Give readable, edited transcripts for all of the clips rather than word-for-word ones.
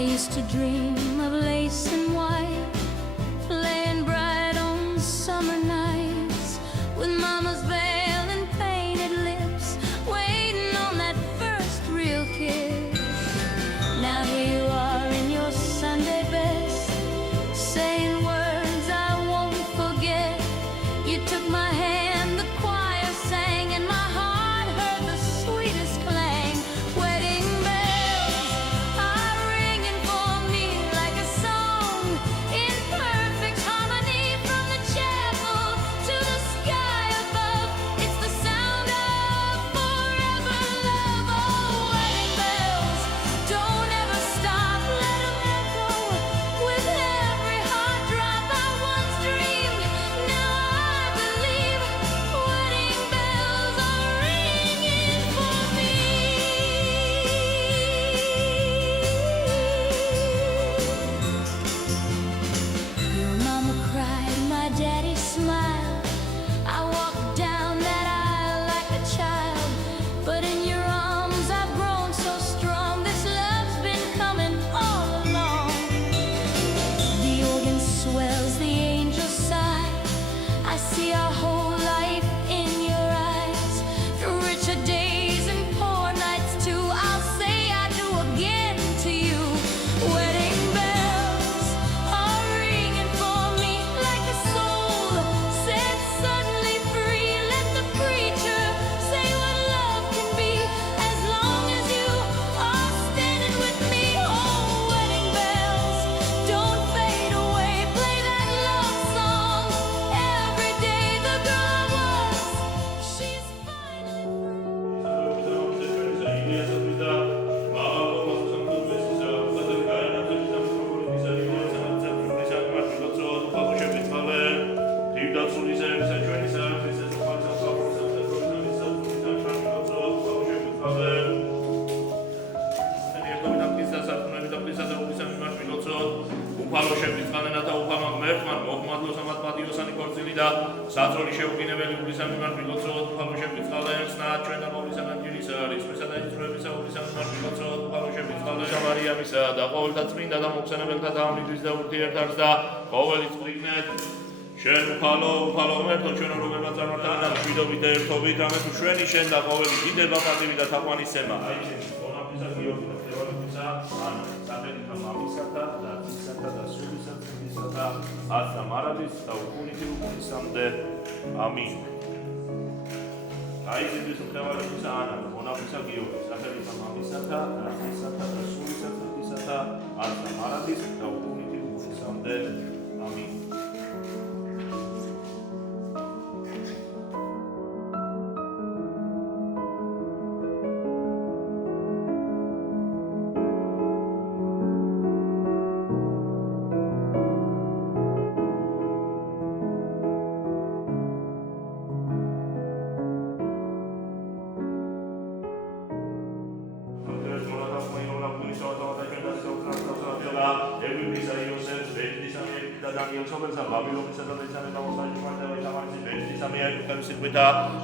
used to dream of lace and white, playing bright on summer nights, with mama's veil and painted lips, waiting on that first real kiss. Now here you are in your Sunday best, saying words I won't forget. You took my hand, the choir sang, and my heart heard the sweetest clang. Wedding bells are ringing for me like a song, in perfect harmony, from the chapel to the sky above. It's the sound of forever love. Oh, wedding bells, don't ever stop, let them echo with every heart drop. I once dreamed, now I believe, wedding bells are ringing for me. Your mama cried, my daddy smiled. I walked down that aisle like a child, but in your arms I've grown so strong. This love's been coming all along. The organ swells, the angels sigh. I see our whole life in your eyes. Through richer days and poor nights too, I'll say I do again to you. Wedding bells are ringing for me like a soul set suddenly free. Let the preacher say what love can be, as long as you are standing with me. Oh, wedding bells, don't fade away. Play that love song every day. The girl I was, she's finally უფალო შეგვიწყალენა და უფალმა მერტმან მოხმადლოს ამათ პატიოსანი ქორწილი და საწოლი შეუგინებელი უბლისა მიმართ ვილოცოთ. უფალო შეგვიწყალენ სნად ჩვენ და მოვლის ანჯელისა რისმისა და იწროებისა უბლისა მიმართ ვილოცოთ. უფალო შეგვიწყალენ მარიამისა და ყოველთა წმინდა და მოგზაურებელთა დავნისთვის და ურთიერთარს და ყოველი წვრიგნეთ შენ უფალო მერტო ჩვენო როგორ წარმართანა მშვიდობით და ერთობით, ამეთ შვენი შენ და ყოველი დიდება პატივი და თაყვანისცემა. აი შენ მონაფისა გიორგი და თეორიტისა ან სახელითა მამისათა და ძისათა და სულისა და ათა მარადის და უკუნითი უკუნისამდე. ამინ. აი ძის თეორიტისა ან მონაფისა გიორგი სახელითა მამისათა და ძისათა და სულისა და ათა მარადის და უკუნითი უკუნისამდე. ამინ.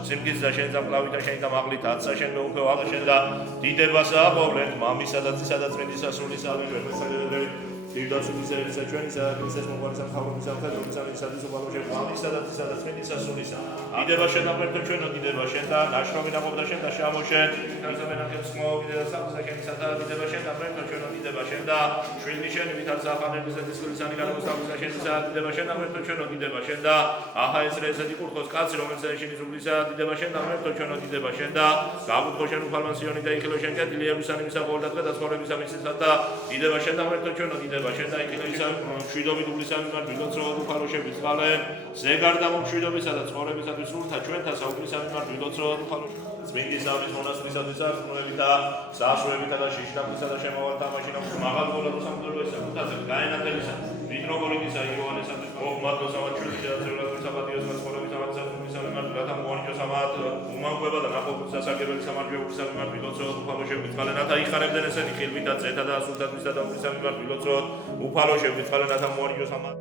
სიმგის და შენ ზამკლავით და შენ გამაღლით ათსა შენ მეუფე ვაღა შენ და დიდებასა აყოვლეთ მამისა და ძისა და წმინდისა სულისა ამინ. Divda Sulisa, Elisa, Princess Mogarisa, Havamisa, Kadromisa, Subaloshe, Mamisa, da Spendisa Sulisa. Ideva Shena Pertocheno, Ideva Shenta, Nashrovina Bogdashenta, Shamoshe, Kansamena Smo, Samsa Kensata, Ideva Shena Pertocheno, Ideva Shenda, Shrinishen, Vitarsa, Disculisani, Samsa Kensata, Ideva Shena Pertocheno, Ideva Shenda, Aha is Reza di Kurkos, Katsi, Romansation is Ulisa, Ideva Shena Pertocheno, Ideva Shenda, Gabu Koshen, Palmansioni, Kiloshenka, Dilebusanisa, Volta, Skorabisa, Misata, Ideva Shena Pertocheno, Ideva შენდა იქნებისა მშვიდობით უბლისა მიმართ ვილოცროა უფალო შეგვიწყალენ ზეგარდა მომშვიდობისა და ცხოვრებისათვის სულთა ჩვენთა საუბლისა მიმართ ვილოცროა უფალო წმინდის ავრის მონასტრისათვის არწმუნებით და საშუალებითა და შიშნაბისა და შემოვალთა მაშინა მაღალ ბოლოს სამძლეოსა თუნდაც გაენათელისა მიტროპოლიტისა იოანესათვის მოხმადლოს ამათ ჩვენი შეაცრებულის საპატიოსმა ცხოვრების ამათ საფრთხისა მიმართ რათა მოანიჭოს ამათ უმანკובה და ნაყოფის სასარგებელი სამართლეობისა მიმართ ვილოცროა უფალო შეგვიწყალენ რათა იხარებდნენ ესენი ხილვით და წეთა და სულთათვისა და უბლისა მიმართ ვილოცროა უფალო შეგვიწყალენ რათა მოანიჭოს ამათ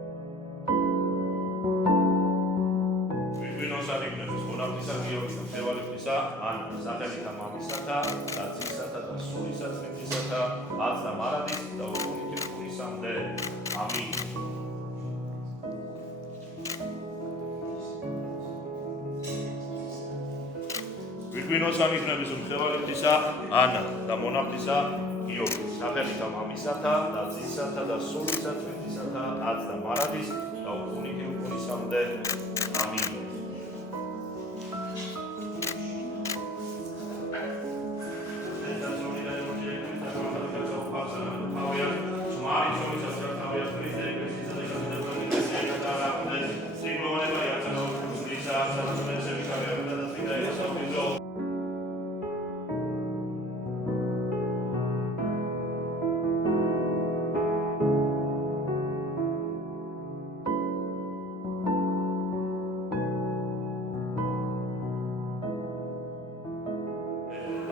Ისა ან სახელითა მამისათა და ძისათა და სულისა წმინდისათა ათს და მარადის და უკუნითი ღვთისამდე. ამინ. გვირგვინოს ამიქნების მხედველებისა ანა და მონახტისა იობი, სახელითა მამისათა და ძისათა და სულისა წმინდისათა ათ და მარადის და უკუნიკი უკუნისამდე. ამინ.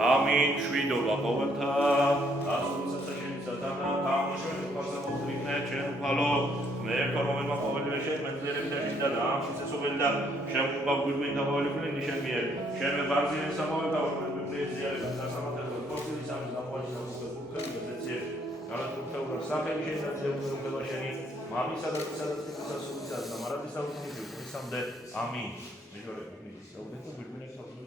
Amin, შვიდობა ყოველთა, ასულისა შენისა თანა, თამოშვენ უპასაყოფლიკნე, ჩვენ უფალო, მე რომელმა ყოველივე შემეძლიერებით და შიდა და ამ სიცოცხლე და შემოყვა გვირგვინი და ყოველივე შენ მიერ. შენ მე ბარზიენ სამოვე და გვირგვინი ზიარება და სამათებო პორტილის ამის გამოაჩინა უკეთებდა ზეცი. არა თუმცა სახელი შეიძლება უბრალოდ შენი მამისა და ძისა და წმინდისა სულისა და მარადის და უკუნიკი უკუნისამდე. ამინ. მეგობრებო, საუბედო გვირგვინი საუბედო.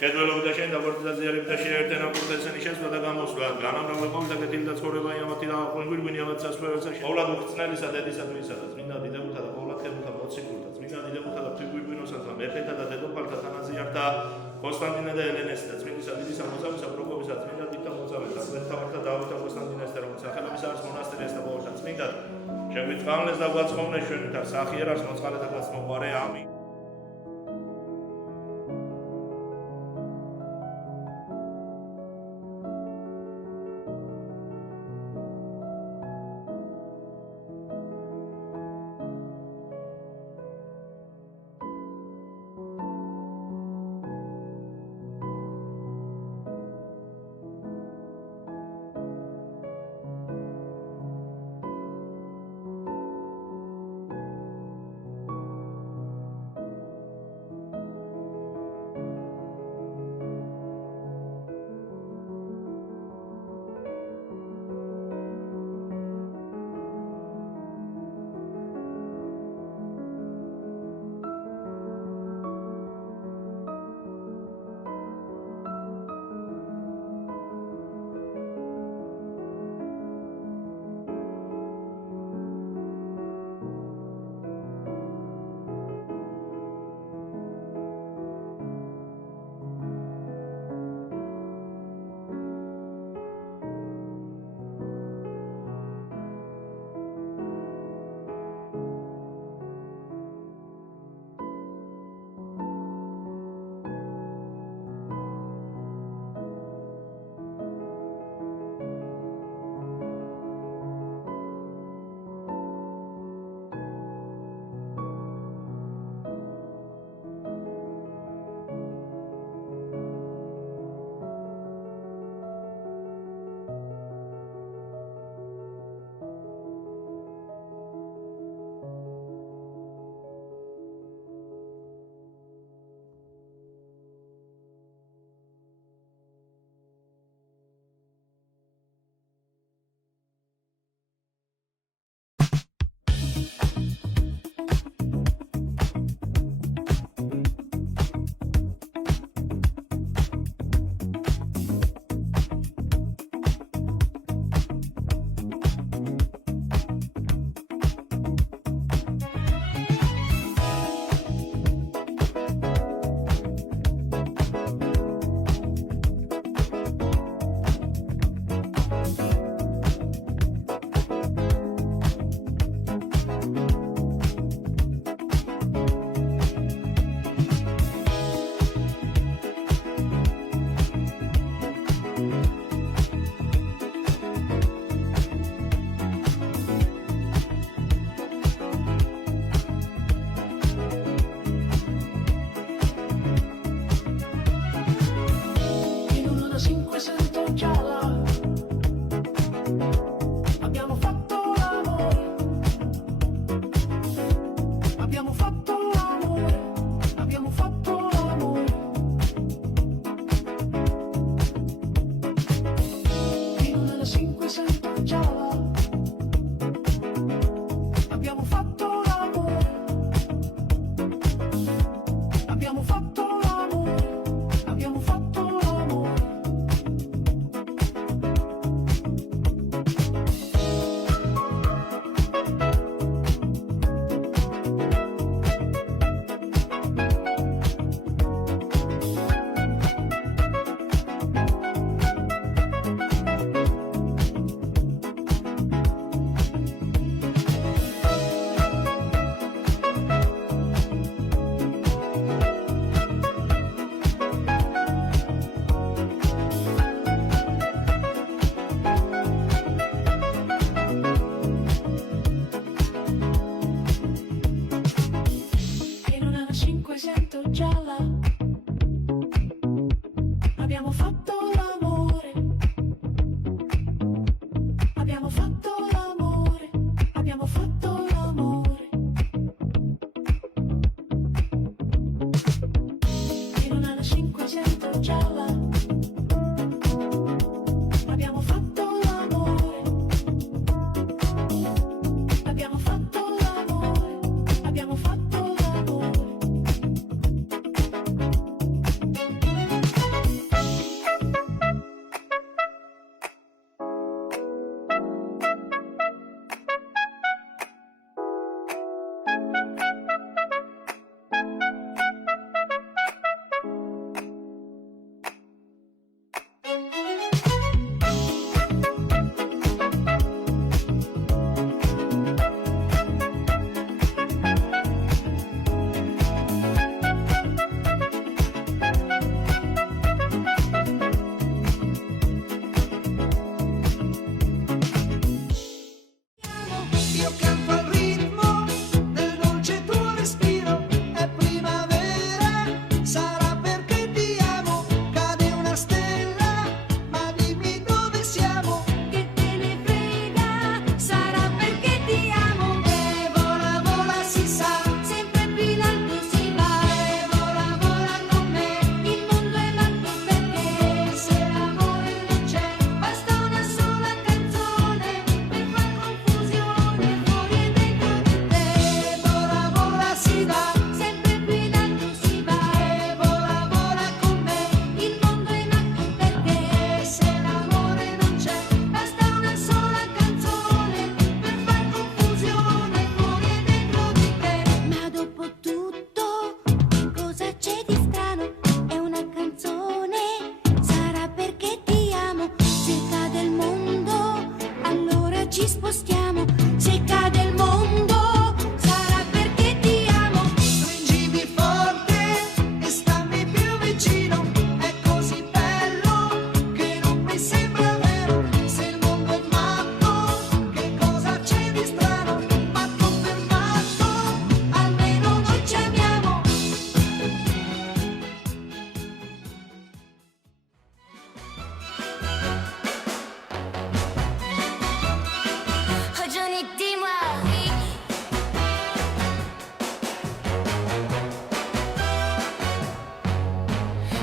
Χედველობდა შენ და ვორტიზაციალები და შეერთენ აპორტესენი შესვლა და გამოსვლა განამრავლებობი და კეთილი და ცხოვრება იმათი და ღვინგვინი ამათ სასწრებელსა ყოვლად უხსნელისა დედისა თმისა და წმინდა დიდებულთა და ყოვლად ხებულთა მოციქულთა წმინდა დიდებულთა და ფიგვირგვინოსათა მეფეთა და დედოფალთა თანაზიართა კონსტანტინე და ელენეს და წმინდისა დიდისა მოწამისა პროკოპისა წმინდა დიდთა მოწამეთა მეთავრთა დავითა კონსტანტინეს და რომელიც სახელობის არის მონასტერი და ყოველთა წმინდა შეგვიწყალნეს და გვაცხოვნეს ჩვენით არ სახიერას მოწყალე და გასმოყარე ამინ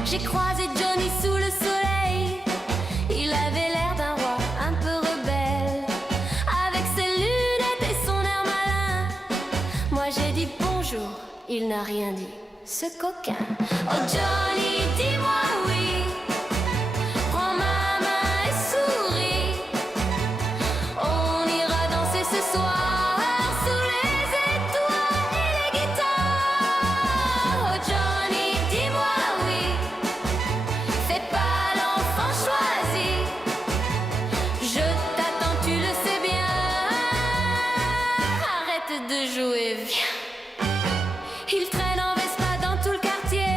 J'ai croisé Johnny sous le soleil. Il avait l'air d'un roi un peu rebelle, avec ses lunettes et son air malin. Moi j'ai dit bonjour, il n'a rien dit, ce coquin. Oh Johnny, dis-moi oui. Prends ma main et souris. On ira danser ce soir sous les étoiles et les guitares. Oh Johnny, dis-moi oui. Fais pas l'enfant choisi. Je t'attends, tu le sais bien. Arrête de jouer, viens. Il traîne en Vespa dans tout le quartier.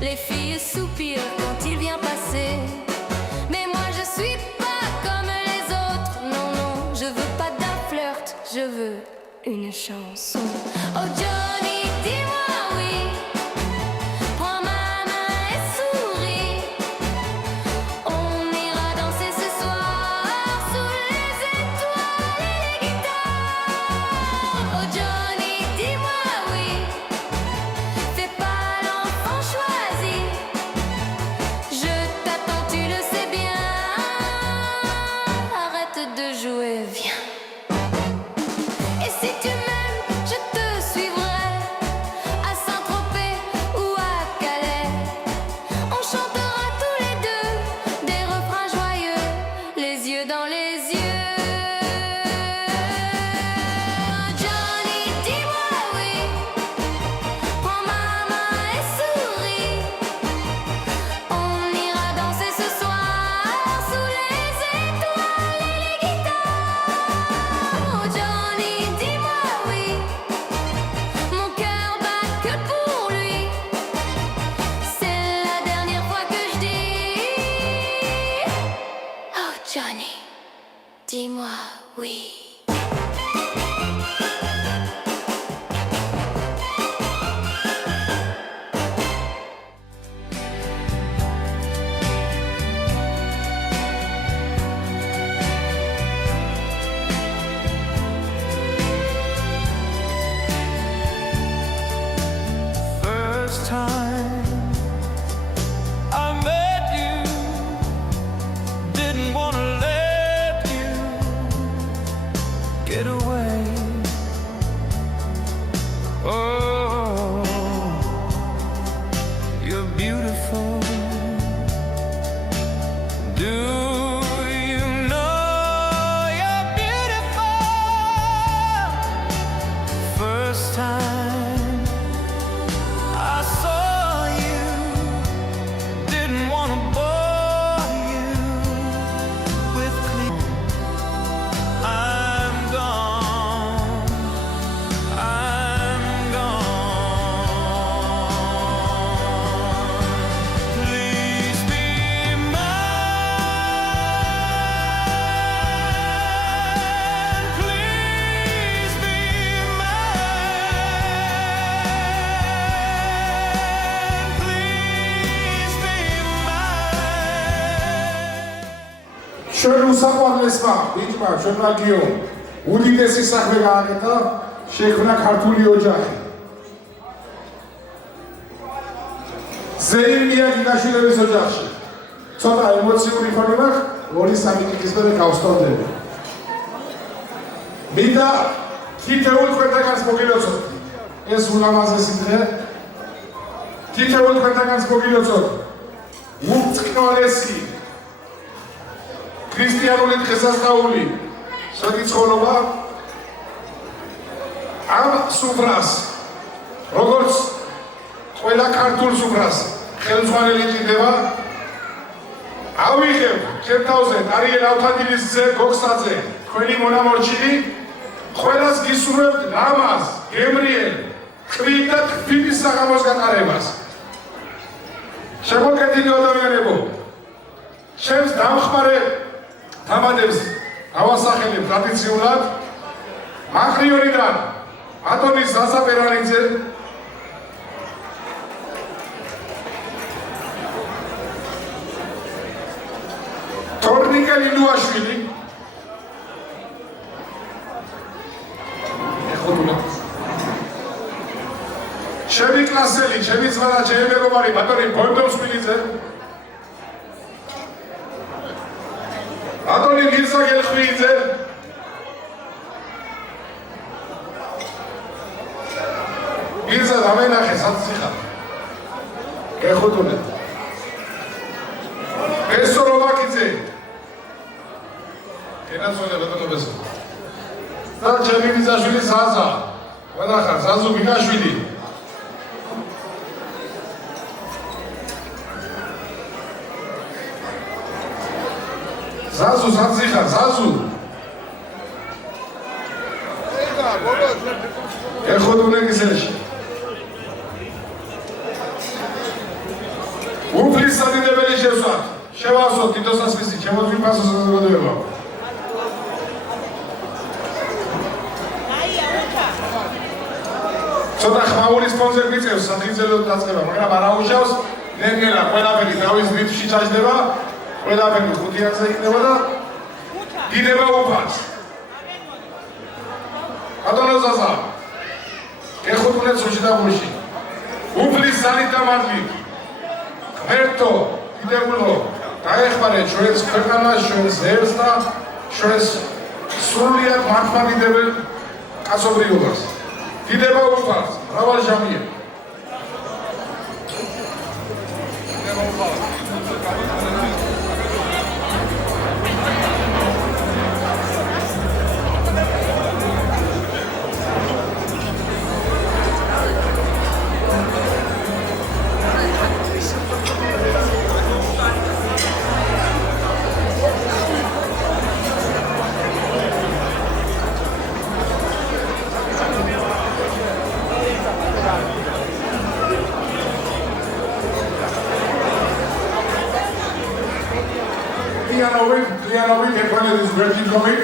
Les filles soupirent quand il vient passer. Mais moi je suis pas comme les autres. Non, non, je veux pas d'un flirt, je veux une chanson. Oh Johnny, dis-moi oui. Prends ma main et souris. On ira danser ce soir sous les étoiles et les guitares. Oh Johnny, dis-moi oui. Fais pas l'enfant choisi. Je t'attends, tu le sais bien. Arrête de jouer, viens. Et si tu m'aimes, je te suivrai à Saint-Tropez ou à Calais. On chantera tous les deux des refrains joyeux, les yeux dans les yeux. Johnny, dis-moi oui. Prends ma main et souris. On ira danser ce soir sous les étoiles et les guitares. Oh Johnny, dis-moi oui. Mon cœur bat que pour lui. C'est la dernière fois que je dis. Oh Johnny, dis-moi oui. First time I met you, didn't want to let you get away. Oh, you're beautiful. Do you know you're beautiful? First time I saw you, didn't want to bore you with I'm gone, I'm gone. Please be mine, please be mine, please be mine. ჩვენ უსაყვარლესმა ბიჭმა ჩვენმა გიო უდიდესი საქმე გააკეთა შექმნა ქართული ოჯახი ზეიმია გიგაშვილების ოჯახში ცოტა ემოციური ფონი მაქვს 2-3 წლის მერე გავსწორდები მინდა თითოეულ ქვეყანას მოგილოცოთ ეს ულამაზესი დღე თითოეულ ქვეყანას მოგილოცოთ უწყნარესი ქრისტიანული დღესასწაული საგიცხონობა ამ სუფრას როგორც ყველა ქართულ სუფრას ხელმძღვანელი ჭირდება ავიღებ ჩემ თავზე არიელ ავთანდილის ძე გოგსაძე თქვენი მონამორჩილი ყველას გისურვებთ ლამაზ გემრიელ ხვით და თვითის საღამოს გატარებას შემოგედინო ადამიანებო ჩემს დამხმარე თამადებს გავასახელებ ტრადიციულად მახრიორიდან ატონის სასაპერანიძე თორნიკე ლილუაშვილი შევიკ კლასელი, ჩემი ძმა და ჩემი მეგობარი ბატონი გოლდომსპილიძე. ბატონი მირზა გელხვიძე. მირზა დამენახე საცი ხარ. გეხუთუნე. ბესო რომაკიძე. კენაცოლე ბატონო ბესო. და ჩემი ბიძაშვილი ზაზა. ყველახარ ზაზუ გიგაშვილი. ზაზუ საცი ხარ, ზაზუ. გეხუთუნე გიზეში. უფლის სადიდებელი შევსვათ. შევასვოთ თითოსასმისი, შემოძვი ფასოს საზოგადოება. ცოტა ხმაურის ფონზე გვიწევს სათხილზელოდ დაწყება, მაგრამ არ აუშავს, ნერგელა ყველაფერი დავის რიტმში ჩაჯდება, ყველაფერი ხუთიანზე იქნება და დიდება უფალს. ბატონო ზაზა, გეხუთუნეთ სულში და გულში. უფლის ზალით და მადლით. ღმერთო, დიდებულო, დაეხმარეთ ჩვენს ქვეყანას, ჩვენს ერს და ჩვენს სრულიად მართლმადიდებელ კაცობრიობას. დიდება უფალს, მრავალი ჟამია. Იანოვით ერთმანეთის გვერდით რომით,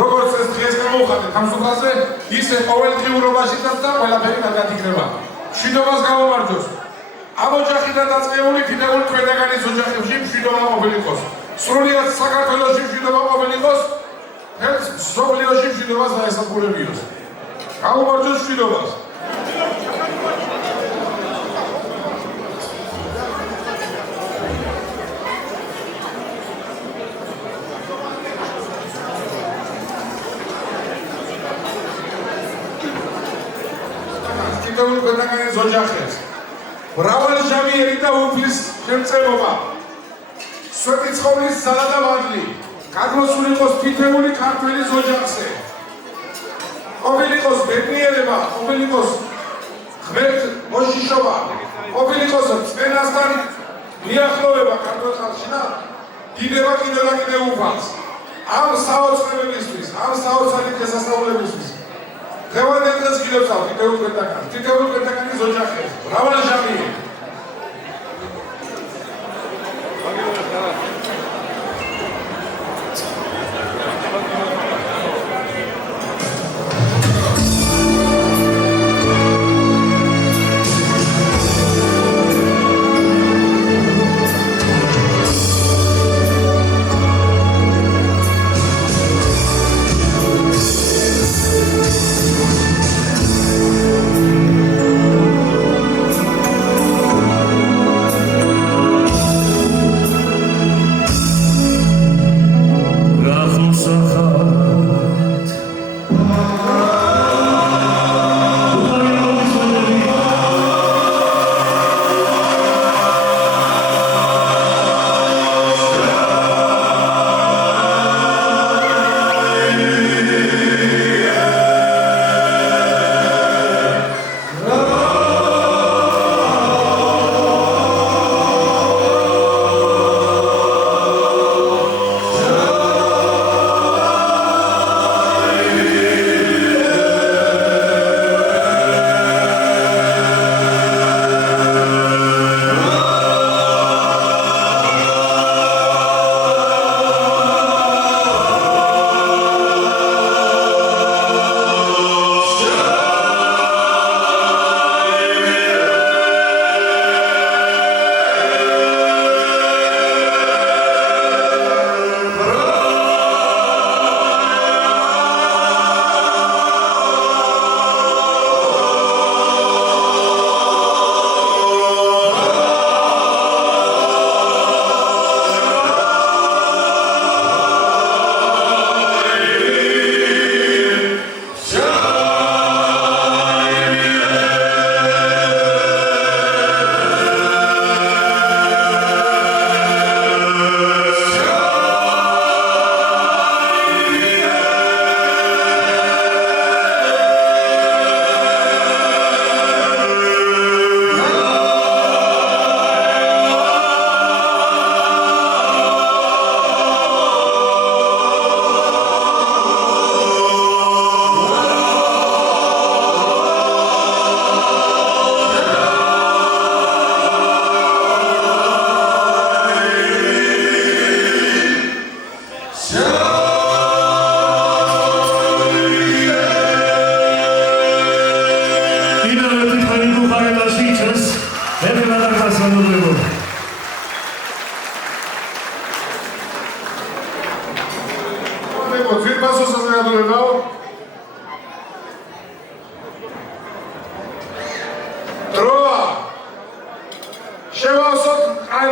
როგორც ეს დღეს გამოვხატეთ ამსუქაზე, ისე ყოველდღიურობაშიცაც და ყველაფერი კარგად იქნება. მშვიდობას გამომარჯოს. ამ ოჯახიდან დაწყებული დიდებული ქვედაგანის ოჯახებში მშვიდობა ყოფილიყოს. სრულიად საქართველოში მშვიდობა ყოფილიყოს, მთელს მსოფლიოში მშვიდობას დაესახურებიოს. გამომარჯოს მშვიდობას. დიდებული ქვედაგანის ოჯახებს. მრავალი ჟამიერი და უფლის შემწევობა. სვეტი ცხოვრის ძალა და მადლი გადმოსულიყოს თითეული ქართველის ოჯახზე. ყოფილიყოს ბედნიერება, ყოფილიყოს ღმერთ მოშიშობა, ყოფილიყოს წვენასთან მიახლოვება ქართველ ხალხში და დიდება კიდევ და კიდევ უფალს. ამ საოცრებებისთვის, ამ საოცარი დღესასწაულებისთვის დღევანდელ დღეს გილოცავ დიდებული ქვედაგანის ოჯახებს. მრავალი ჟამიერი.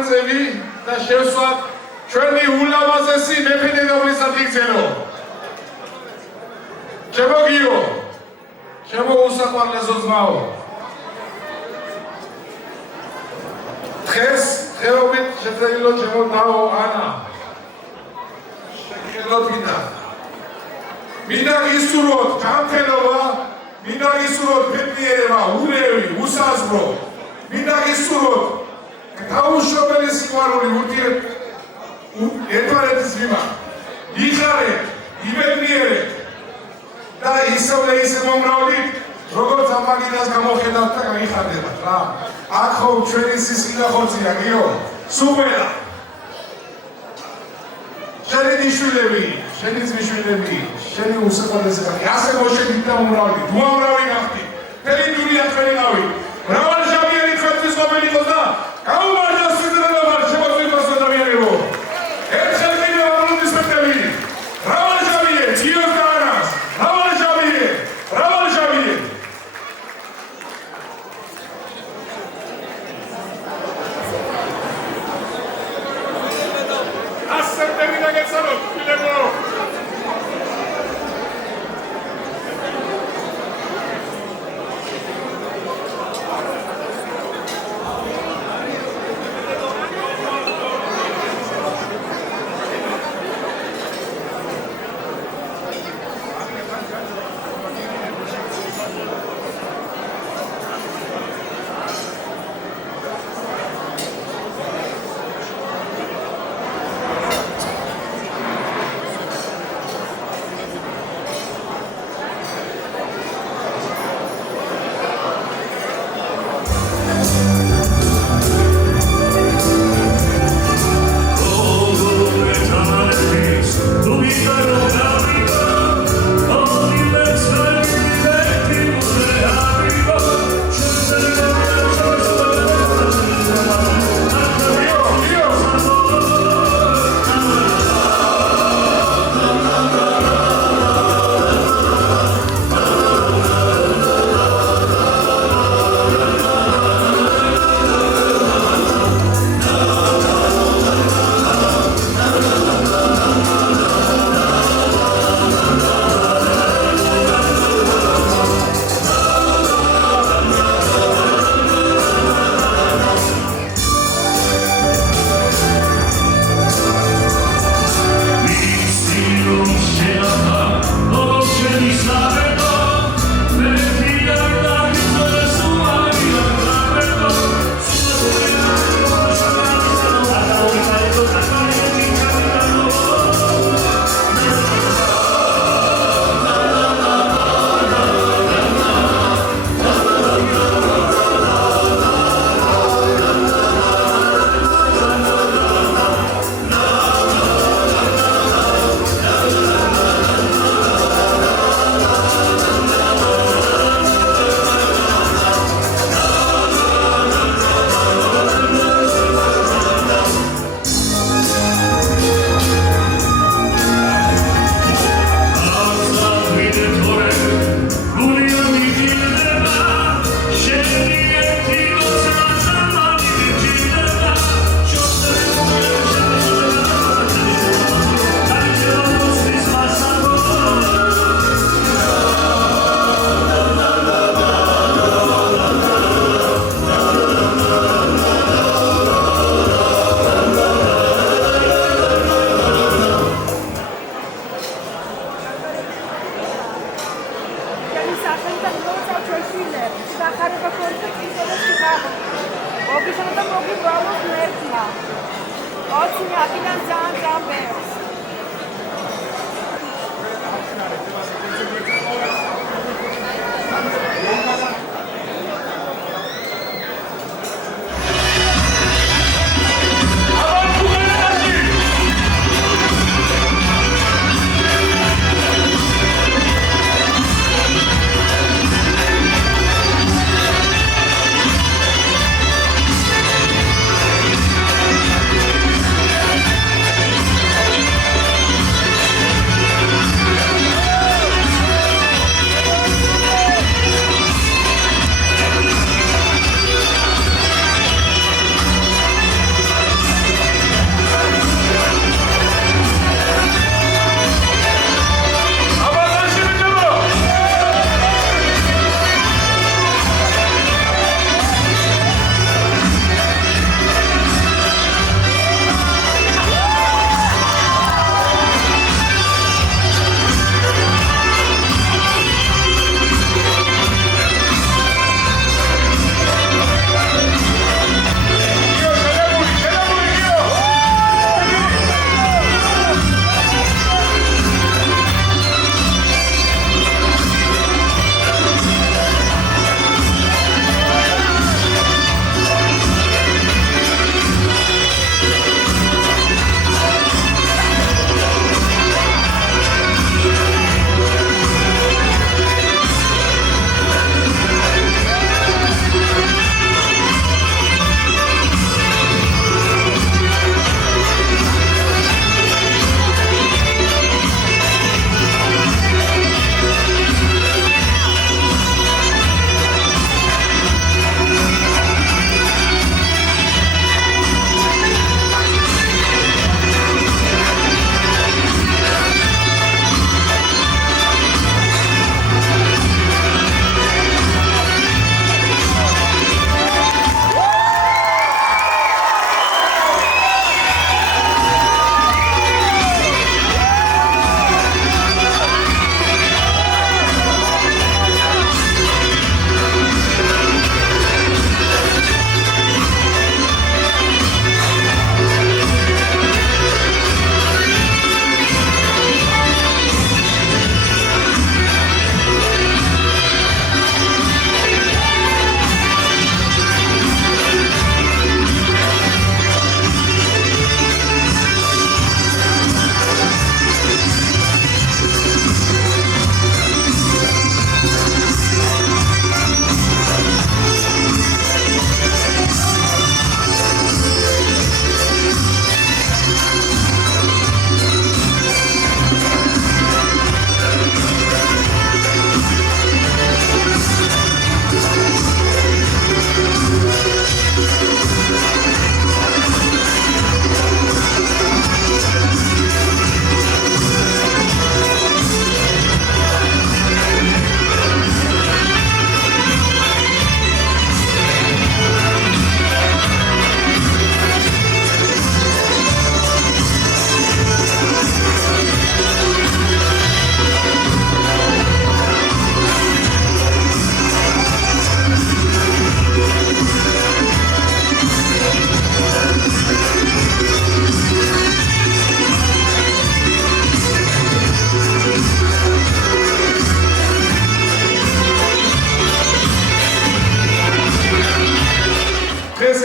მოღვაწეები და შევსვათ ჩვენი ულამაზესი მეფე-დედოფლის სათიქცელო. ჩემო გიო, ჩემო უსაყვარლესო ძმაო. დღეს დღეობით შეძლო ჩემო დაო ანა. შეგელოთ მინდა. მინდა გისურვოთ გამთელობა, მინდა გისურვოთ ფეპიერება, ურევი, უსაზღვრო. მინდა გისურვოთ გაუშვებელი სიყვარული ერთმანეთის მიმართ. იხარეთ, იბედნიერეთ და ისე მომრავლით, როგორც ამაგინას გამოხედავთ და გაიხარდებათ რა. აქ ხომ ჩვენი სისხლი ხორცია, გიო, სუპერა. შენი ნიშვილები, შენი ძმისშვილები, შენი უსაყვარლესი ხალხი, ასე მოშედით და მომრავლით, უამრავი გახდით. მთელი დუნია თქვენილავით. მრავალჟამიანი ჩვენთვის ყოფილი იყოს და გაუმარჯოს სიზრუნავარ შემოწმებას ადამიანებო. ერთხელ კიდევ აპლოდისმენტები. მრავალჟამიე, გიოს და ანას, მრავალჟამიე. 「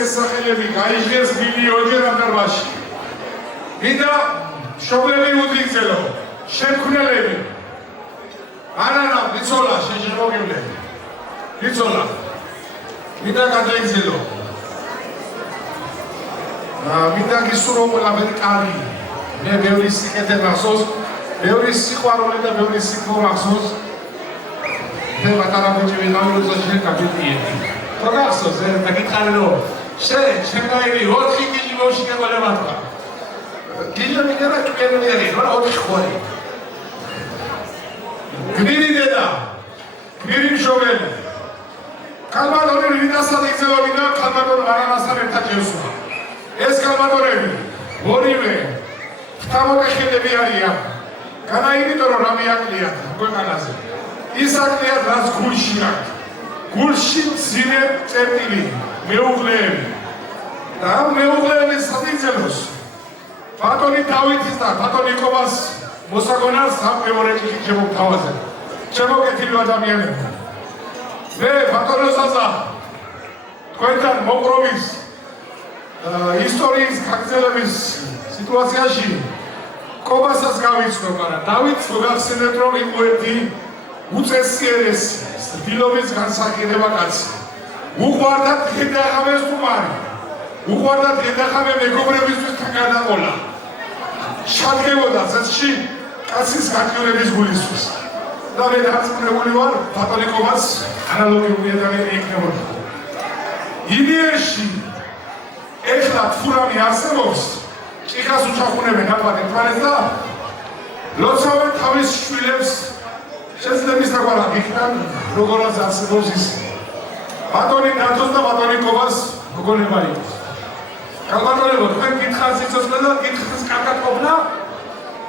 ეს სახელები გაიჟღერს მილიონჯერ ამ დარბაზში. მინდა მშობლები უდრიგზელო, შემქმნელები. არა, ვიცოლა, შეშემოგივლე. ვიცოლა. მინდა გადაიგზელო. მინდა გისურვო ყველაფერი კარგი. მე ბევრი სიკეთე მახსოვს, ბევრი სიყვარული და ბევრი სიკვდილი მახსოვს. მე პატარა ბიჭი ვიყავი, როცა შენ გაგიტიები. რა გახსოვს, დაგითხარი რომ შენ ჩემგაირი 4 კილი მოშიკებოდება თქვა. გიჟა მიგერა კენიერი, რა 4 ხوارი. გმირი დედა, გმირი მშობელი. კალმადონი ვიდასად იგზელობინა, კალმადონ არანასთან ერთად შევსულა. ეს კალმადონები, ორივე თამოყეხილები არიან. განაირიდო რომ რამე აკლიათ ქვეყანაზე. ის აკლიათ რაც გულში აქვს. გულში მძიმე წერტილი, მეუღლეები. და ამ მეუღლეების საწინწელოს ბატონი დავითის და ბატონი კობას მოსაგონარს ამ მეორე ჭიქით შემოგთავაზე. შემოგეთილო ადამიანები. მე ბატონო საზა თქვენთან მოპყრობის ისტორიის გაგრძელების სიტუაციაში კობასაც გავიცნო, მაგრამ დავითს მოგახსენებთ რომ იყო ერთი უწესიერესი დილობის განსაკუთრება კაცი. უყვარდა დღედაღამეს სტუმარი. უყვარდა დღედაღამე მეგობრებისთვის განაყოლა. შადგებოდა წესში კაცის განკივრების გულისთვის. და მე დარწმუნებული ვარ, ბატონი კობაც ანალოგიური ადამიანი იქნებოდა. იმიერში ეხლა თუ რამე არსებობს, ჭიხას უჩახუნებენ ალბათ ერთმანეთს და ლოცავენ თავის შვილებს შეძლების დაგვარად იქნან, როგორაც არსებობს ის. ბატონი ნათოს და ბატონი კობას მოგონება იყოს. კალბატონებო, თქვენ გითხართ სიცოცხლე და გითხართ კარგად ყოფნა,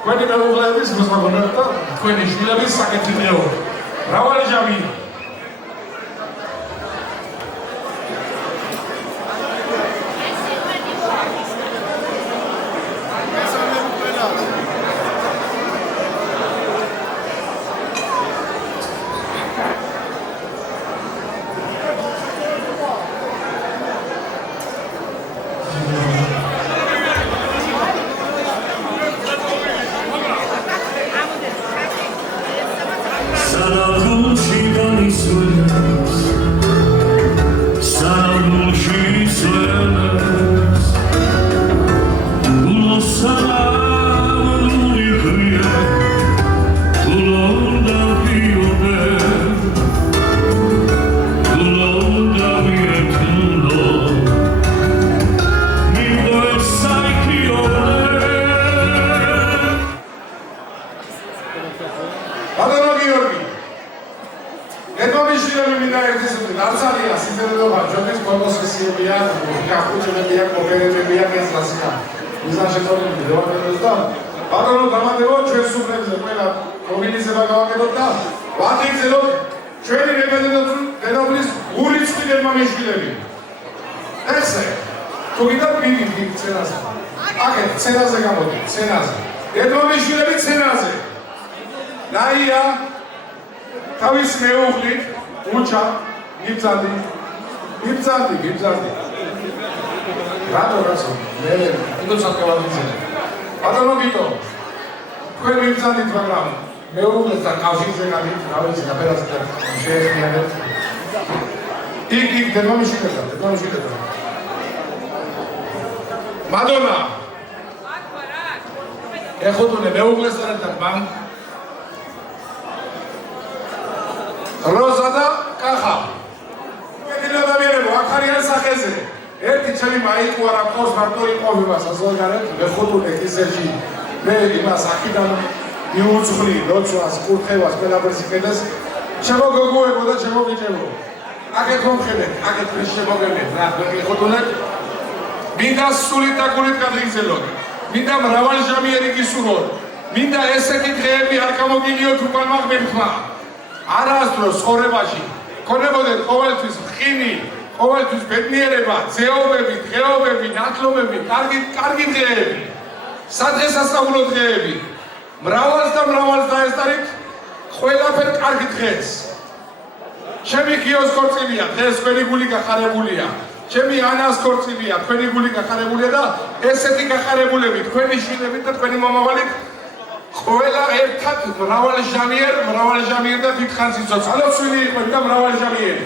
თქვენი მეუღლეების მოსაგონად და თქვენი შვილების საკეთილი მეოხე. მრავალი ჟამია. თავის მეუღლით უჩა გიბზანდი რატო მე თვითონაც გავაგზავნე ბატონო გიტო თქვენ გიბზანდით მაგრამ მეუღლესთან კავშირზე გადით რა ვიცი დაფერასთან შეეხმიანეთ იქ დედმამიშვილებთან მადონა ეხოთუნე მეუღლესთან ერთად მან როზა და კახა. მეგობრებო, ადამიანებო, აქ არიან სახეზე. ერთი ჩემი მაიკუ არ აქვს მარტო იყვება საზოგადოებრივ, მეხუთუნე კისერში. მე იმას აქიდან მიუძღვნი, როცვას, კურთხევას, ყველაფერს იყედეს. შემოგოგოებო და შემოგიჭებო. აქეთ მომხედეთ, აქეთ შემოგებეთ, რა მეხუთუნე. მინდა სულით და გულით გადაიგზელოთ. მინდა მრავალჟამიერი გისურვოთ. მინდა ესეთი დღეები არ გამოგიგიოთ უკანმა ღმერთმა. არასდროს ცხოვრებაში ქონებოდეთ ყოველთვის ხინი, ყოველთვის ბედნიერება, ძეობები, დღეობები, ნათლობები, კარგი დღეები, სადღესასწაულო დღეები, მრავალს დაესწარით ყველაფერ კარგი დღეს. ჩემი ქიოს ქორწილია, დღეს ყველი გული გახარებულია. ჩემი ანას ქორწილია, თქვენი გული გახარებულია და ესეთი გახარებულები თქვენი შვილებით და თქვენი მომავალით ყველა ერთად მრავალჟამიერ და დიდხანს იცოცხლო. ალოცვილი იყვნენ და მრავალჟამიერი.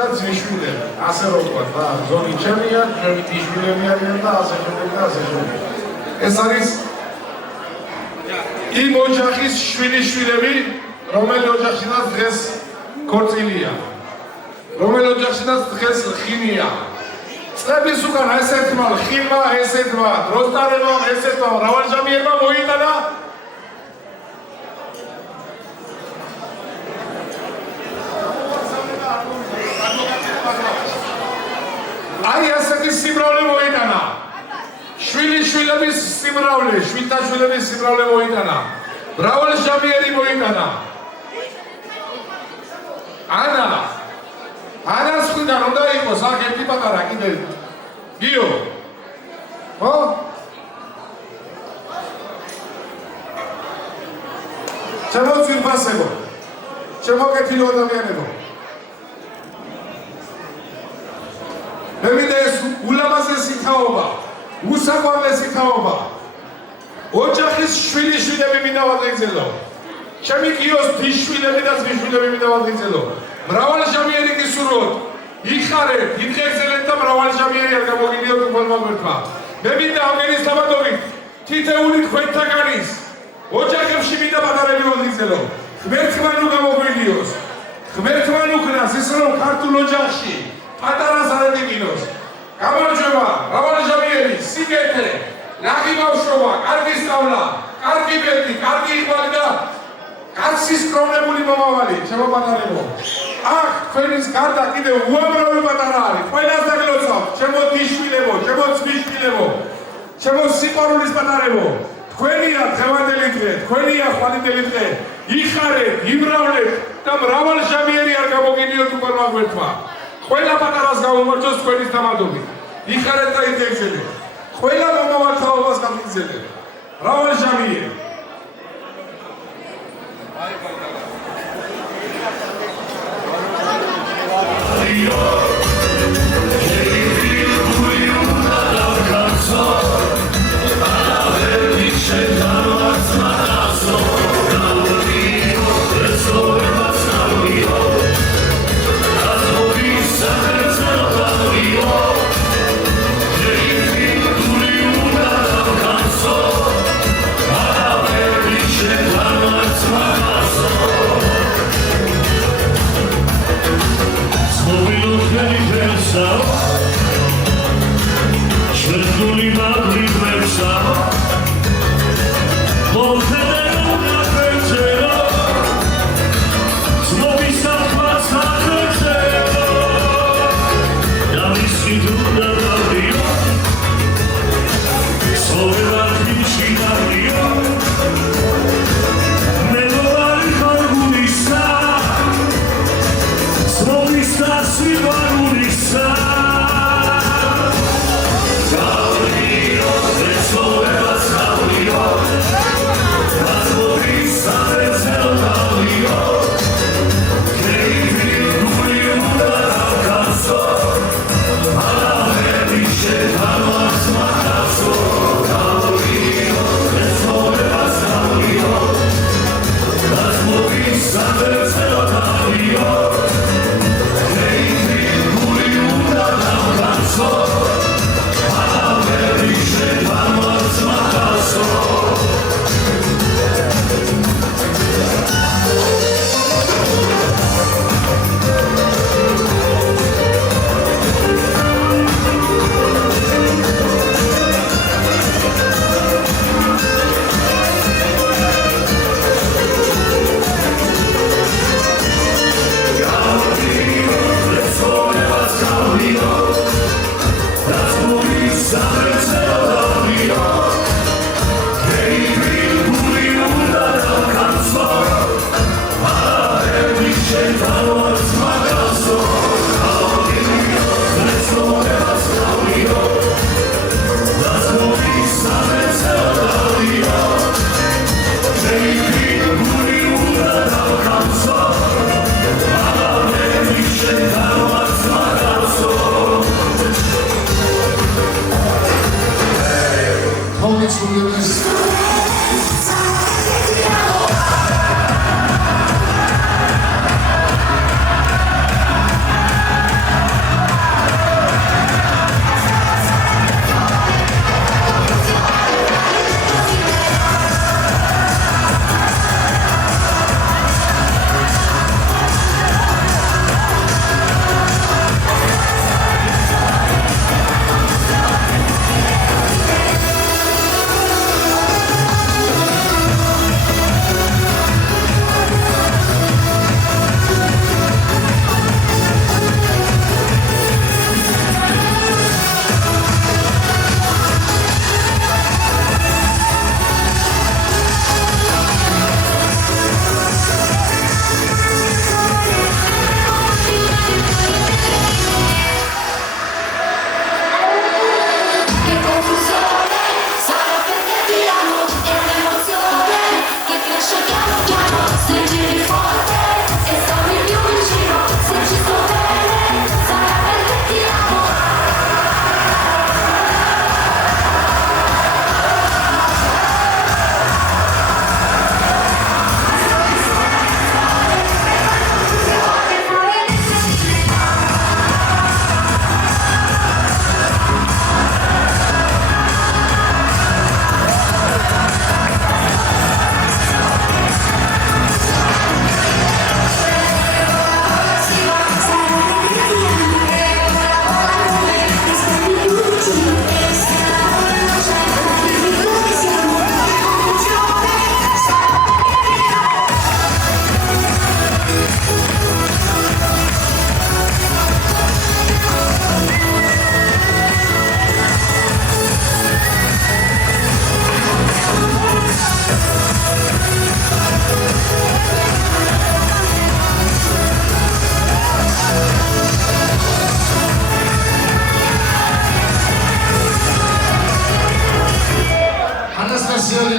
და ძიშვილები. ასე რომ ვთქვა და ზოგი ჩემია, ჩემი ძიშვილები არიან და ასე შემდეგ და ასე შემდეგ. ეს არის იმ ოჯახის შვილიშვილები, რომელი ოჯახშიც დღეს ქორწილია. რომელი ოჯახშიც დღეს ლხინია. წლების უკან ესეთმა ლხინმა, ესეთმა დროსტარებამ, ესეთმა მრავალჟამიერმა მოიტანა აი ასეთი სიმრავლე მოიტანა. შვილიშვილების სიმრავლე, შვილთაშვილების სიმრავლე მოიტანა. მრავალჟამიერი მოიტანა. ანას ხვიდან უნდა იყოს აქ ერთი პატარა კიდე გიო ხო? ჩემო ძვირფასებო, ჩემო კეთილო ადამიანებო, მე მინდა ეს ულამაზესი თაობა, უსაყვარლესი თაობა ოჯახის შვილიშვილები მინდა ვადღიძელო. ჩემი გიოს დიშვილები და ძმისშვილები მინდა ვადღიძელო. მრავალჟამიერი გისურვოთ, იხარეთ, იღეგზელეთ და მრავალჟამიერი არ გამოგიდიოთ უბრალმა გვერდმა. მე მინდა ამერის საბადობით თითეული თქვენთაგანის ოჯახებში მინდა პატარები ვადღიძელო. ღმერთმა ნუ გამოგვიდიოს, ღმერთმა ნუ ქნას ის რომ ქართულ ოჯახში პატარას არ ეტიკინოს. გამარჯვება, მრავალჟამიერი, სიგეთე, ნაღი ბავშვობა, კარგი სწავლა, კარგი ბედი, კარგი იყვალი და კაცის კრონებული მომავალი, ჩემო პატარებო. აქ თქვენის გარდა კიდევ უამრავი პატარა არის. ყველას დაგლოცავთ, ჩემო დიშვილებო, ჩემო ძმისშვილებო, ჩემო სიყვარულის პატარებო. თქვენია დღევანდელი დღე, თქვენია ხვალინდელი დღე. იხარეთ, იმრავლეთ და მრავალჟამიერი არ გამოგიდიოთ უბრალმა გვერდმა. ყველა პატარას გაუმარჯოს თქვენის დამადობით. იხარეთ და იღეგზელეთ. ყველა მომავალ თაობას გაგრძელეთ. მრავალჟამიერი.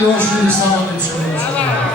ლოშინის სამართლის შემოსავალი.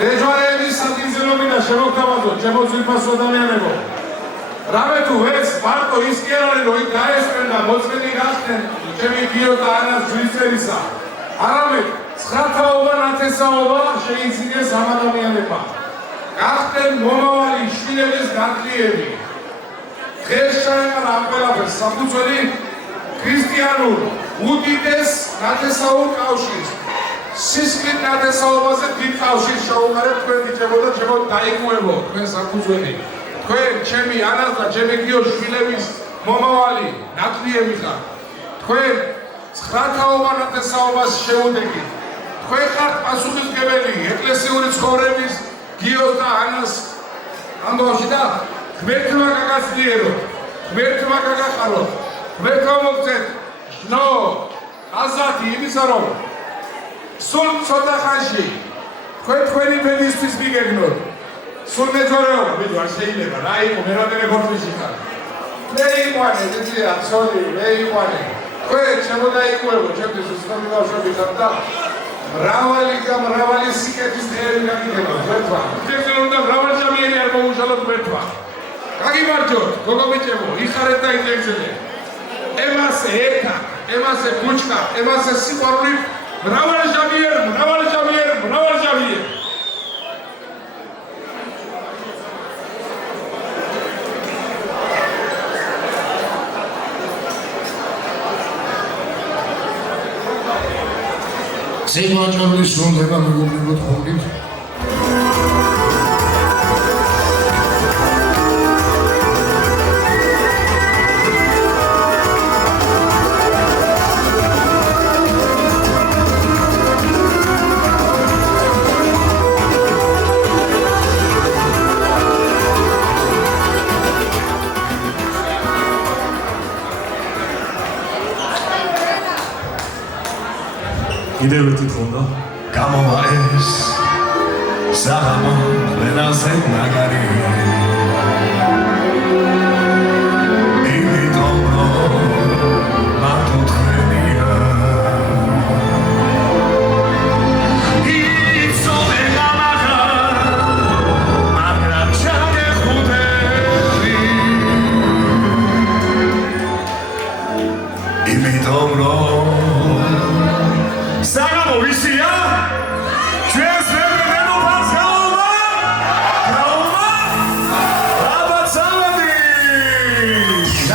ეჯვარეების საგიზელობინა შემოგთავაზოთ, შემოძვირფასო ადამიანებო. რამე თუ ეს მარტო ის კი არ არის, რომ იქ დაესწრენ და მოწმენი გახდნენ ჩემი გიო და ანას ძვისწერისა. არამედ ცხათაობა, ნათესაობა შეიძინეს ამ ადამიანებმა. გახდნენ მომავალი შვილების განთლიები. დღეს ჩაეყარა ამ ყველაფერს საფუძველი ქრისტიანულ უდიდეს ნათესაურ კავშირს. სისხლით ნათესაობაზე დიდ კავშირს შევუყარეთ თქვენ დიდებო და ჩემო დაიგუებო თქვენ საფუძველი. თქვენ ჩემი ანას და ჩემი გიოს შვილების მომავალი ნათლიები ხართ. თქვენ ცხათაობა ნათესაობას შეუდეგით. თქვენ ხართ პასუხისმგებელი ეკლესიური ცხოვრების გიოს და ანას ამბავში და ღმერთმა გაგაცნიეროთ, ღმერთმა გაგახაროთ, ღმერთმა მოგცეთ ნო აზათი იმისა რომ სულ ცოტა ხანში თქვენი ბედისთვის მიგეგმოთ სულ მეძორეობა ბიჭო არ შეიძლება რა იყო მე რამდენი ფორტიზი ხარ მე იყვანე ძია ცოლი მე იყვანე თქვენ შემოდაიგუებო ჩემთვის უცნობი ბავშვები ხართ და მრავალი სიკეთის დღეები გაგიგება ღმერთმა თქვენ უნდა მრავალი ჟამიერი არ მოუშალოთ ღმერთმა გაგიმარჯოთ გოგობიჭებო იხარეთ და იგეგზელეთ ემასე ერთა ემასე ბუჩკა ემასე სიყვარული მრავალი ჟამიერი ზემოაჭარლის სრულდება მეგობრებო თხოვნით კიდევ ერთი თქონდა გამოვა ეს საღამო ყველაზე მაგარი იმიტომ რომ მარტო თქვენია იცოდე გამახა მაგრამ ჩაგეხუდები იმიტომ რომ საღამო ვისია ჩვენს მეგობრებს გაუმა აბაცალები დავშეკადა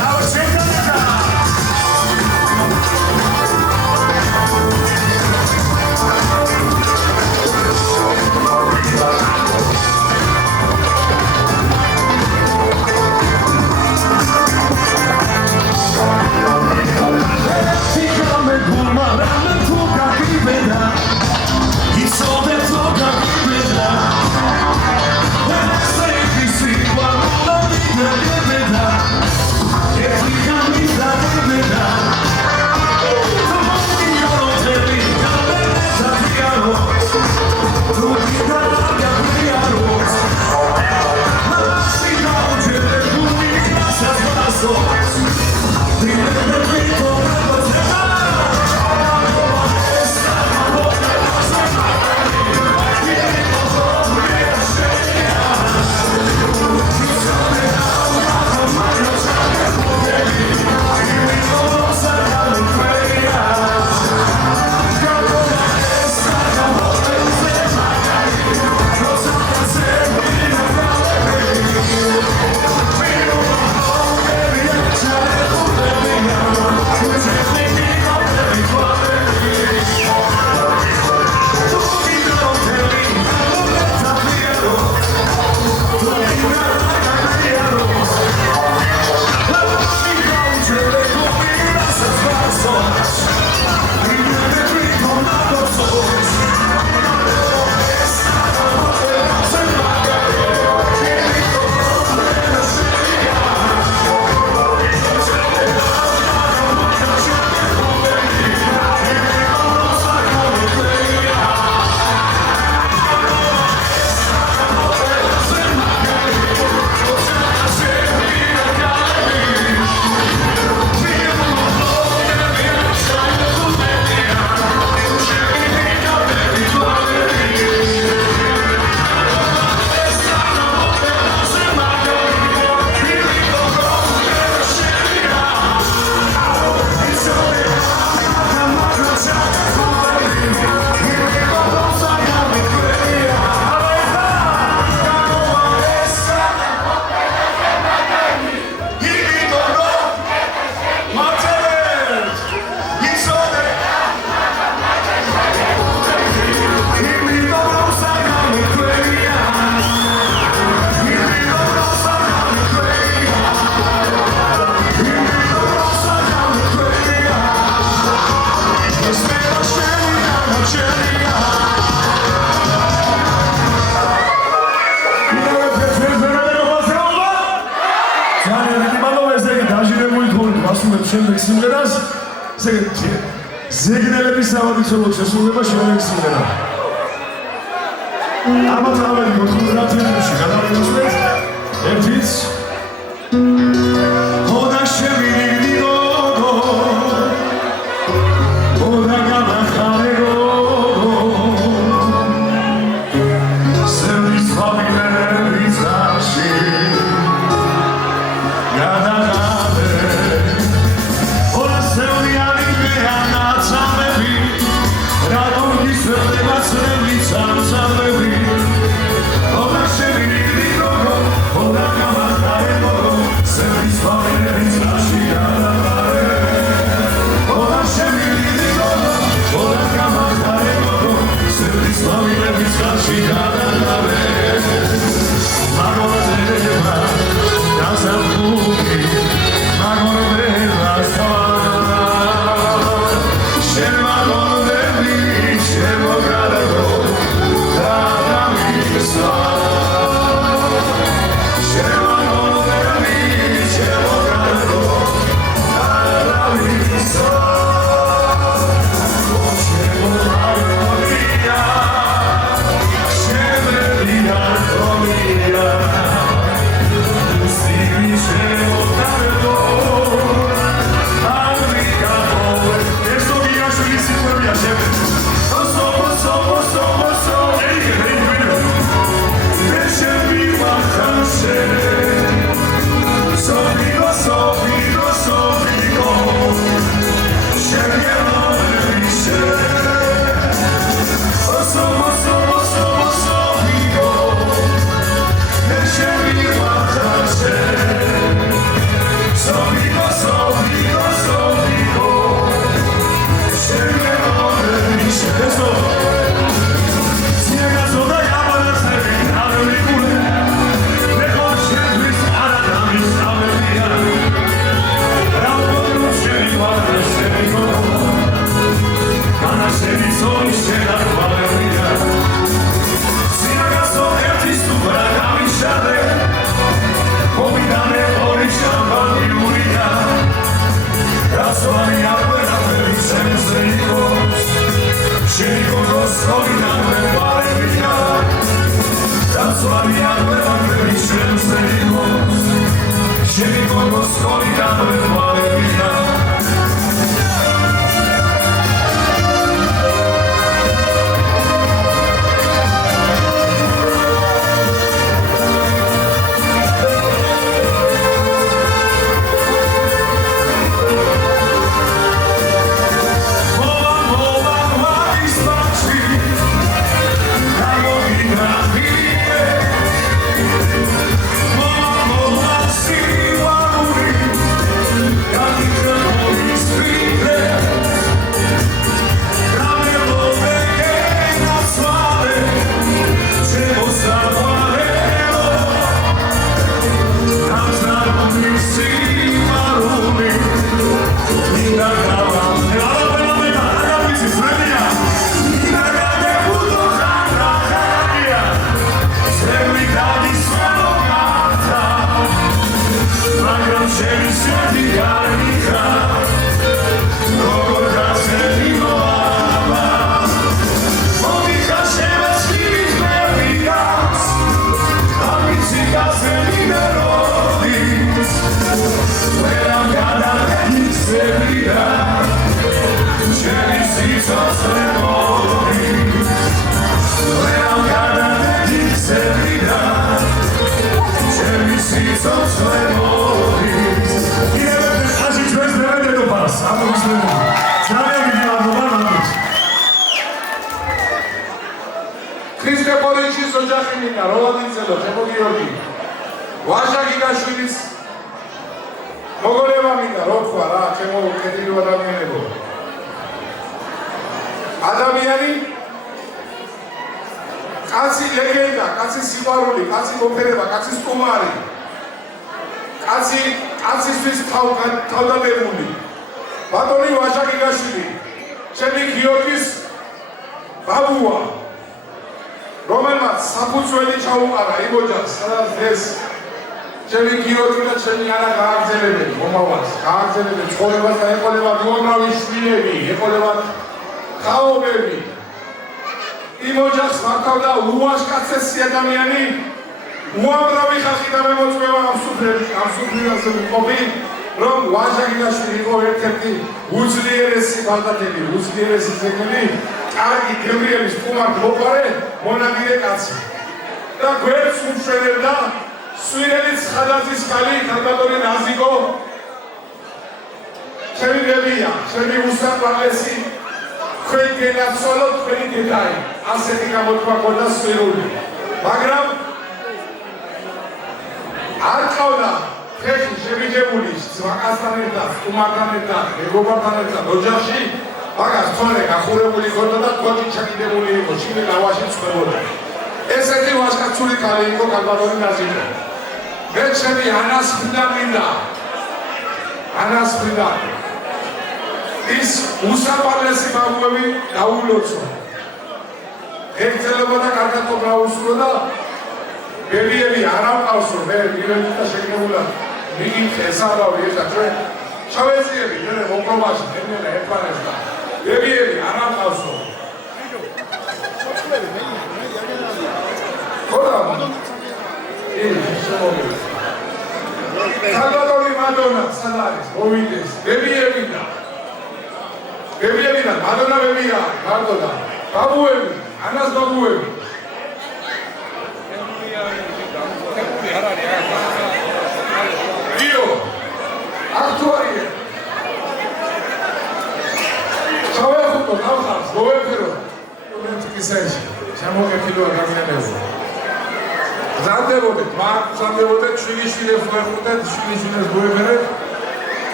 შემდეგ სიმღერას ზეგნელების საავადმყოფო შესრულება შემდეგ სიმღერა. ამათ ამავე 90-იანებში გადავინაცვლეთ ერთიც ხოდა შემიგდი გოგო ხოდა გამახარე გოგო სერვის ფამილების აში გადაღამე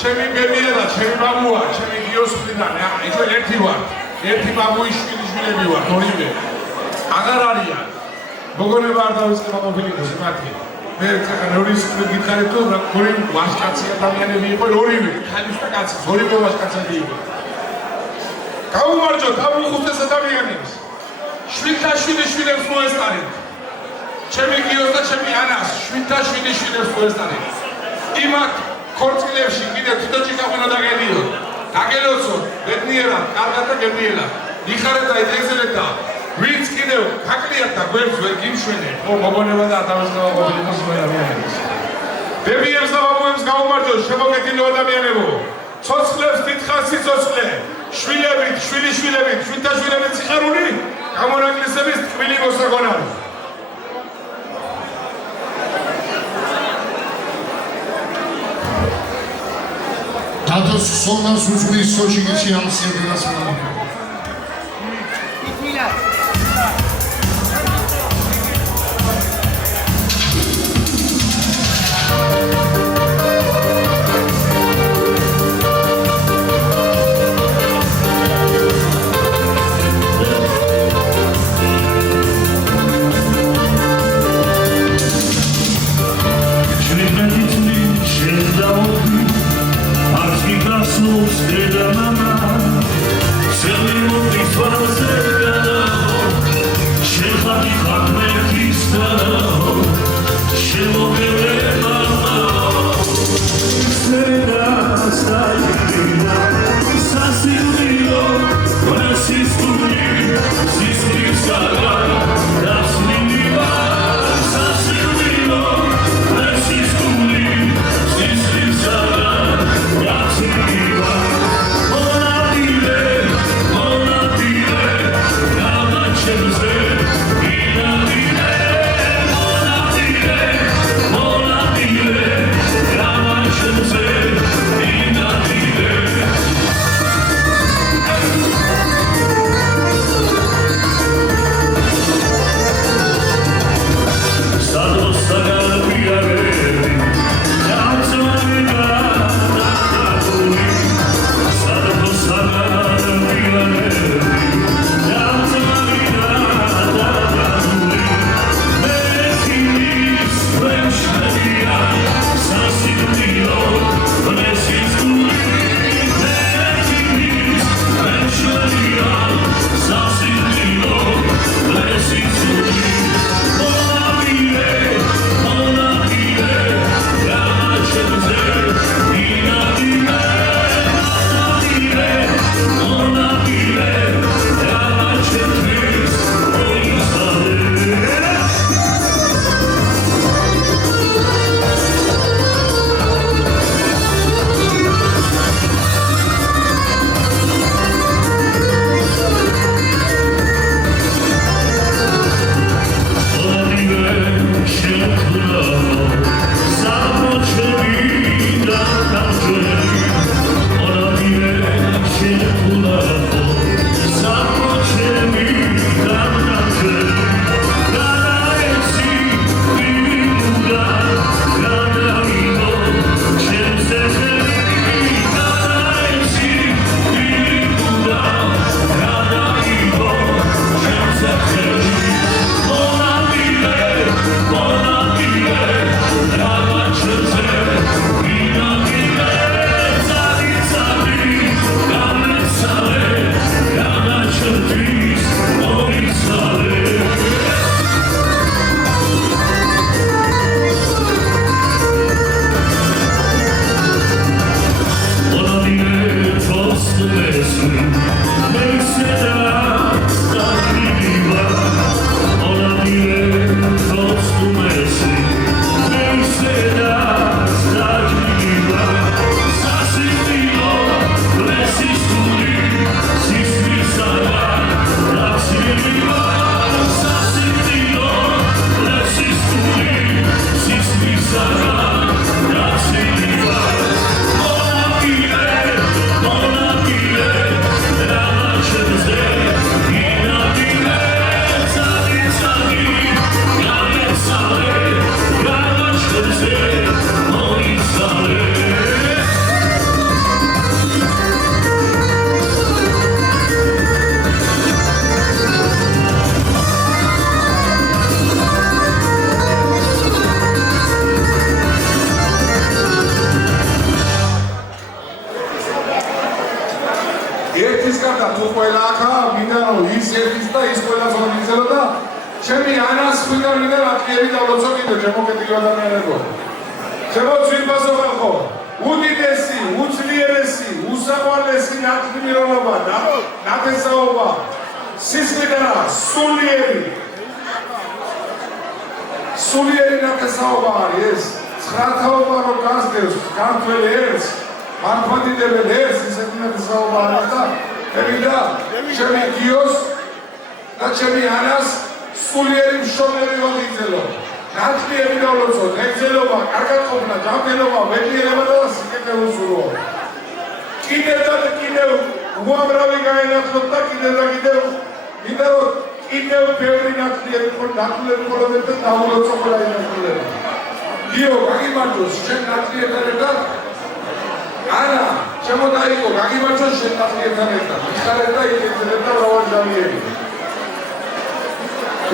ჩემი ბებია და ჩემი მამუა, ჩემი გიოსფრიდან, ჩვენ ერთი ვარ. ერთი მამუის შვილები ვარ, ორივე. აღარ არიან. მოგონება არ დავიწყება მოფილიკოს მათი. მე როდის გითხარით თუ ორი ვაჟკაცი ადამიანები იყო, ორივე, ხალის და კაცი, ორივე ვაჟკაცები იყო. გაუმარჯოთ ამ უხუცეს ადამიანებს. შვილთა შვილებს მოესწარეთ. ჩემი გიოს და ჩემი ანას, შვილთა შვილებს მოესწარეთ. იმათ ქორწილებში კიდე თვითონჭი გაყვანა დაგედიოთ. დაგელოცოთ, ბედნიერად, კარგად და გემრიელად. იხარეთ და იდექსელეთ და ვინც კიდევ გაკლიათ და გვერდს ვერ გიმშვენეთ, მოგონება და ათავისუფლება მოგილოს ადამიანებს. ბებიებს და მამუებს გაუმარჯოთ, შემოგედინო ადამიანებო. ცოცხლებს დიდხანს სიცოცხლე, შვილებით, შვილიშვილებით, შვილთა შვილებით სიხარული, გამონაკლისების ტკბილი მოსაგონარი. Tatos sonas uzbris sochigisi amseveras mani. Shemo და თუ ყველა ახლა მინდა რომ ის ერთის და ის ყველა ზონიზერო და ჩემი ანას მინდა აკლიერი დავლოცო კიდე ჩემო კეთილი ადამიანებო. ჩემო ძვირბასო ხალხო, უდიდესი, უძლიერესი, უსაყვარლესი ნათლიერობა, ნათესაობა, სისხლიდან სულიერი ნათესაობა არის ეს. ცხრათაობა რომ გასდევს ქართველ ერს, მართლმადიდებელ ერს, ისეთი ნათესაობა არის და მინდა ჩემი გიოს და ჩემი ანას სულიერი მშობლები ვაგრძელო. ნათლიერი დავლოცოთ, ეგზელობა, კარგად ყოფნა, ჯანმრთელობა, მეცნიერება და სიკეთე უსურო. კიდევ და კიდევ უამრავი გაენაცვლოთ და კიდევ მინდა რომ კიდევ ბევრი ნათლიერი ხოლმე და დაულოცო ყველა ნათლიერება. გიო, გაგიმარჯოს შენ ნათლიერთან ერთად. ანა, ჩემო დაიკო, გაგიმარჯოს შენ ნათლიერთან ერთად. იხარეთ და იგეგმეთ და მრავალი დამიერი.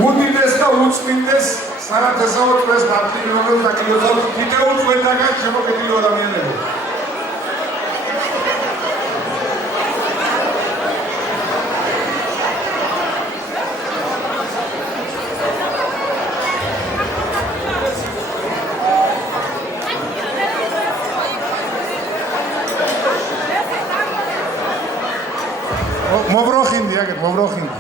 უდიდეს და უწმინდეს სანათესაო წვეს ნათლიერებას დაგიოცავ კიდევ ყველგან ჩემო კეთილი ადამიანებო. მობროხინდი აგეთ მობროხინდი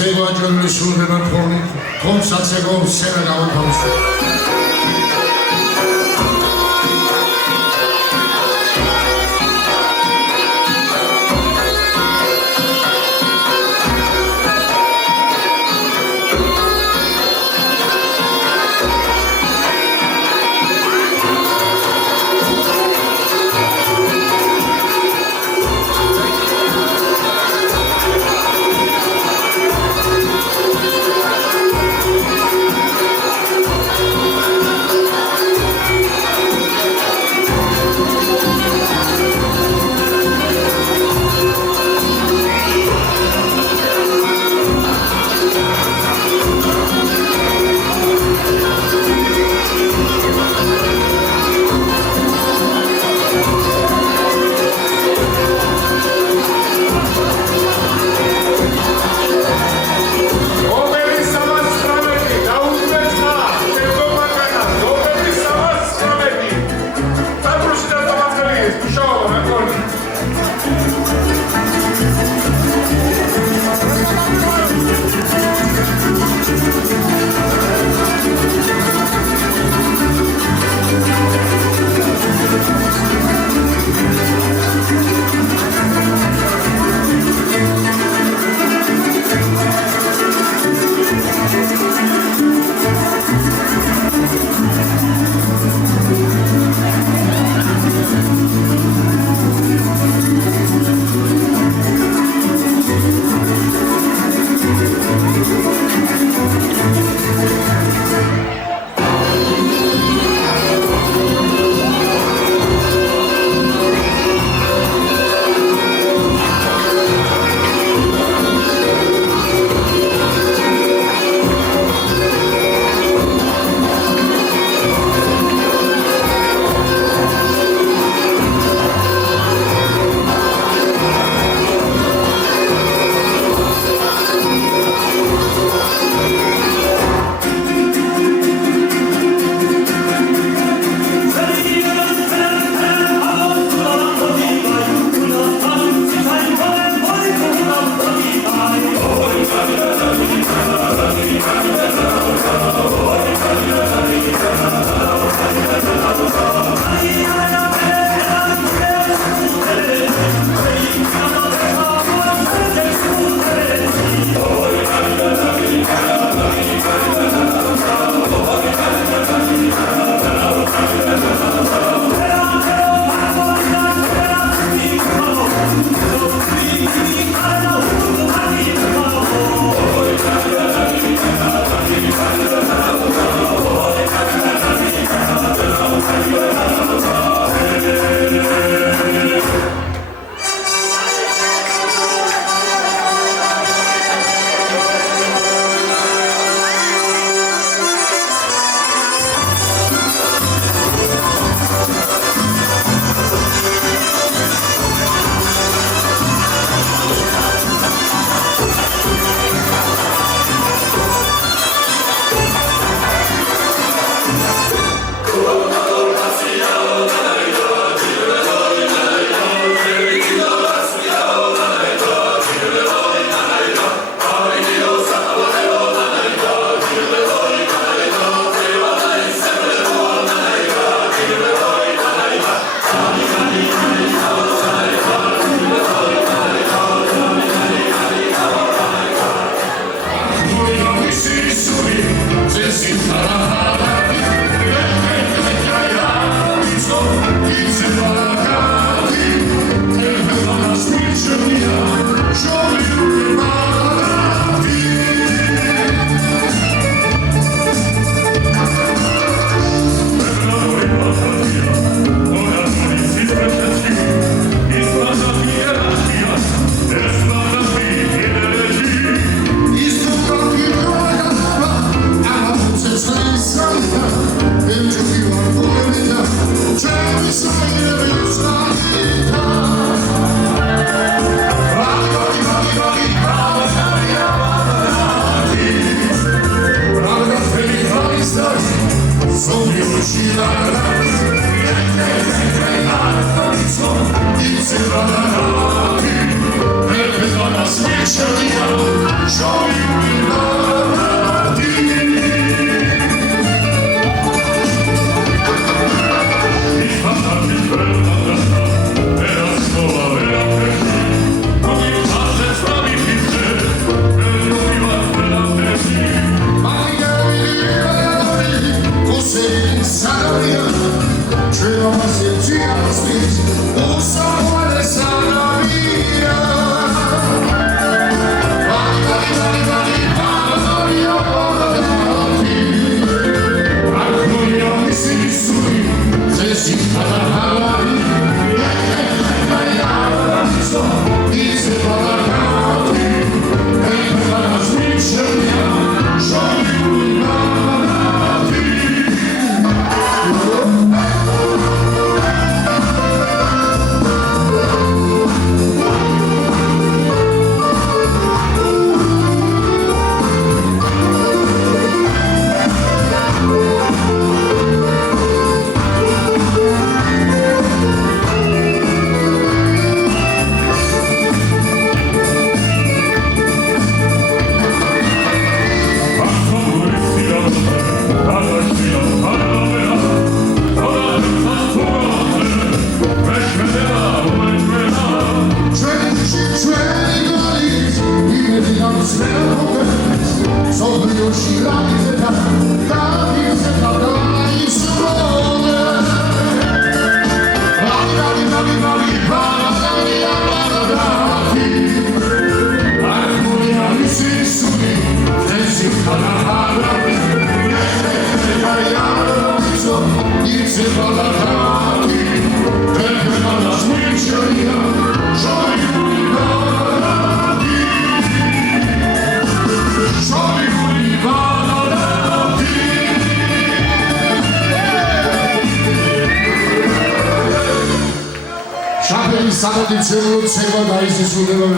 ზევაჯოლის სულდება ფონი, კონსაცეგო სენა გავათავისო. სამედიცინო ცება დაისრულება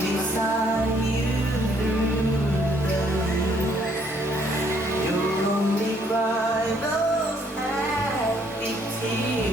beside you through the years. You'll only cry those happy tears.